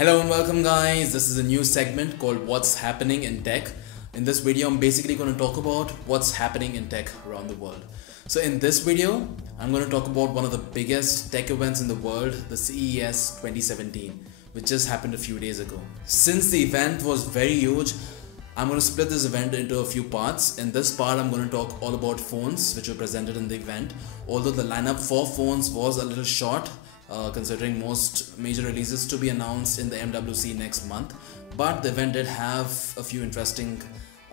Hello and welcome guys, this is a new segment called What's Happening in Tech. In this video I'm basically going to talk about what's happening in tech around the world. So in this video I'm going to talk about one of the biggest tech events in the world, the CES 2017, which just happened a few days ago. Since the event was very huge, I'm going to split this event into a few parts. In this part I'm going to talk all about phones which were presented in the event, although the lineup for phones was a little short. Considering most major releases to be announced in the MWC next month, but the event did have a few interesting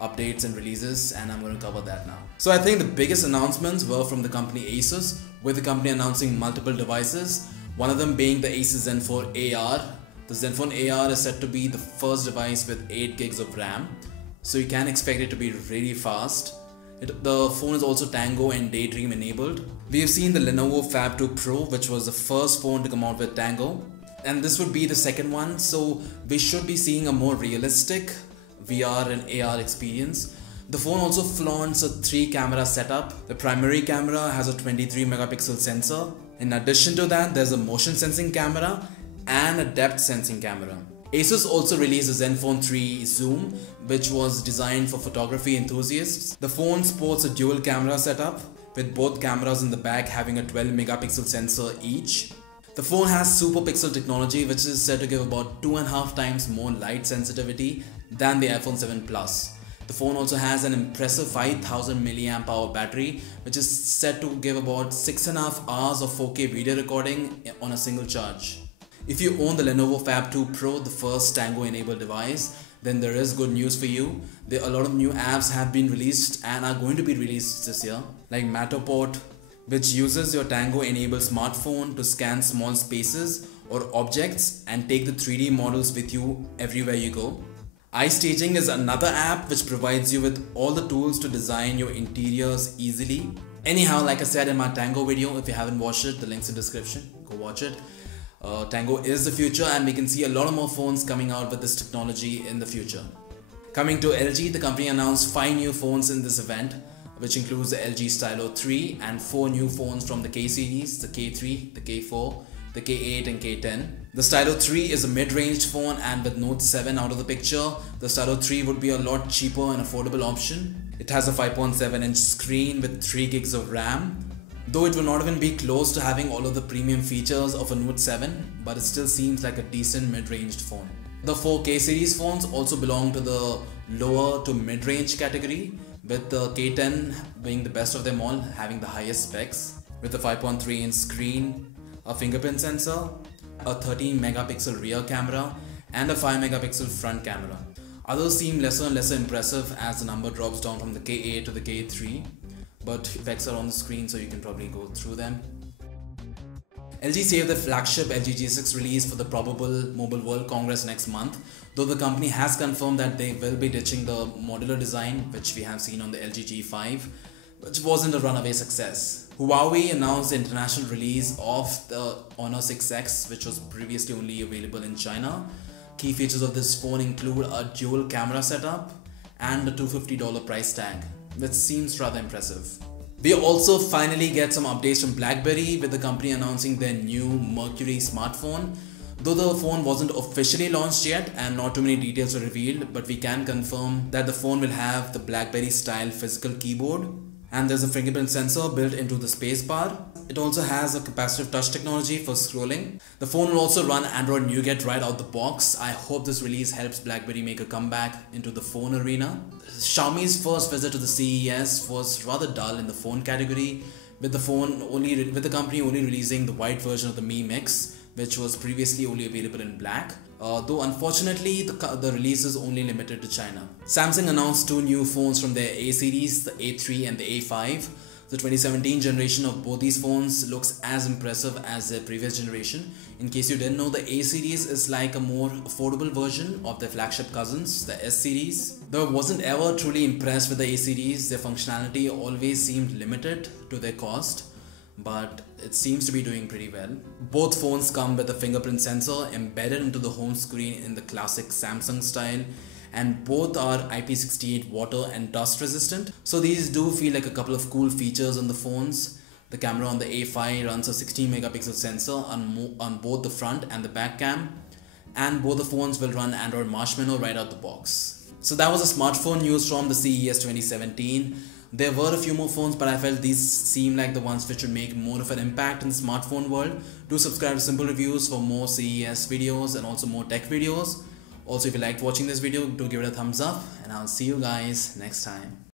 updates and releases, and I'm going to cover that now. So I think the biggest announcements were from the company Asus, with the company announcing multiple devices, one of them being the Asus Zenfone AR. The Zenfone AR is said to be the first device with 8 gigs of RAM, so you can expect it to be really fast. The phone is also Tango and Daydream enabled. We have seen the Lenovo Fab 2 Pro, which was the first phone to come out with Tango, and this would be the second one, so we should be seeing a more realistic VR and AR experience. The phone also flaunts a 3-camera setup. The primary camera has a 23 megapixel sensor. In addition to that, there's a motion sensing camera and a depth sensing camera. Asus also released the Zenfone 3 Zoom, which was designed for photography enthusiasts. The phone sports a dual camera setup, with both cameras in the back having a 12 megapixel sensor each. The phone has super pixel technology, which is said to give about 2.5 times more light sensitivity than the iPhone 7 Plus. The phone also has an impressive 5000 mAh battery, which is said to give about 6.5 hours of 4K video recording on a single charge. If you own the Lenovo Fab 2 Pro, the first Tango enabled device, then there is good news for you. A lot of new apps have been released and are going to be released this year, like Matterport, which uses your Tango enabled smartphone to scan small spaces or objects and take the 3D models with you everywhere you go. iStaging is another app which provides you with all the tools to design your interiors easily. Anyhow, like I said in my Tango video, if you haven't watched it, the link's in the description, go watch it. Tango is the future, and we can see a lot more phones coming out with this technology in the future. Coming to LG, the company announced 5 new phones in this event, which includes the LG Stylo 3 and 4 new phones from the K series, the K3, the K4, the K8 and K10. The Stylo 3 is a mid-range phone, and with Note 7 out of the picture, the Stylo 3 would be a lot cheaper and affordable option. It has a 5.7-inch screen with 3 gigs of RAM. Though it will not even be close to having all of the premium features of a Note 7, but it still seems like a decent mid-ranged phone. The 4K series phones also belong to the lower to mid-range category, with the K10 being the best of them all, having the highest specs, with a 5.3-inch screen, a fingerprint sensor, a 13 megapixel rear camera, and a 5 megapixel front camera. Others seem lesser and lesser impressive as the number drops down from the K8 to the K3. But specs are on the screen, so you can probably go through them. LG saved the flagship LG G6 release for the probable Mobile World Congress next month, though the company has confirmed that they will be ditching the modular design, which we have seen on the LG G5, which wasn't a runaway success. Huawei announced the international release of the Honor 6X, which was previously only available in China. Key features of this phone include a dual camera setup and a $250 price tag, which seems rather impressive. We also finally get some updates from Blackberry, with the company announcing their new Mercury smartphone. Though the phone wasn't officially launched yet and not too many details were revealed, but we can confirm that the phone will have the Blackberry style physical keyboard, and there's a fingerprint sensor built into the spacebar. It also has a capacitive touch technology for scrolling. The phone will also run Android Nougat right out the box. I hope this release helps Blackberry make a comeback into the phone arena. Xiaomi's first visit to the CES was rather dull in the phone category, with the company only releasing the white version of the Mi Mix, which was previously only available in black. Though unfortunately the release is only limited to China. Samsung announced 2 new phones from their A series, the A3 and the A5. The 2017 generation of both these phones looks as impressive as their previous generation. In case you didn't know, the A series is like a more affordable version of their flagship cousins, the S series. Though I wasn't ever truly impressed with the A series, their functionality always seemed limited to their cost, but it seems to be doing pretty well. Both phones come with a fingerprint sensor embedded into the home screen in the classic Samsung style, and both are IP68 water and dust resistant. So these do feel like a couple of cool features on the phones. The camera on the A5 runs a 16 megapixel sensor on both the front and the back cam, and both the phones will run Android Marshmallow right out the box. So that was the smartphone news from the CES 2017. There were a few more phones, but I felt these seem like the ones which would make more of an impact in the smartphone world. Do subscribe to Symple Reviews for more CES videos and also more tech videos. Also, if you liked watching this video, do give it a thumbs up, and I'll see you guys next time.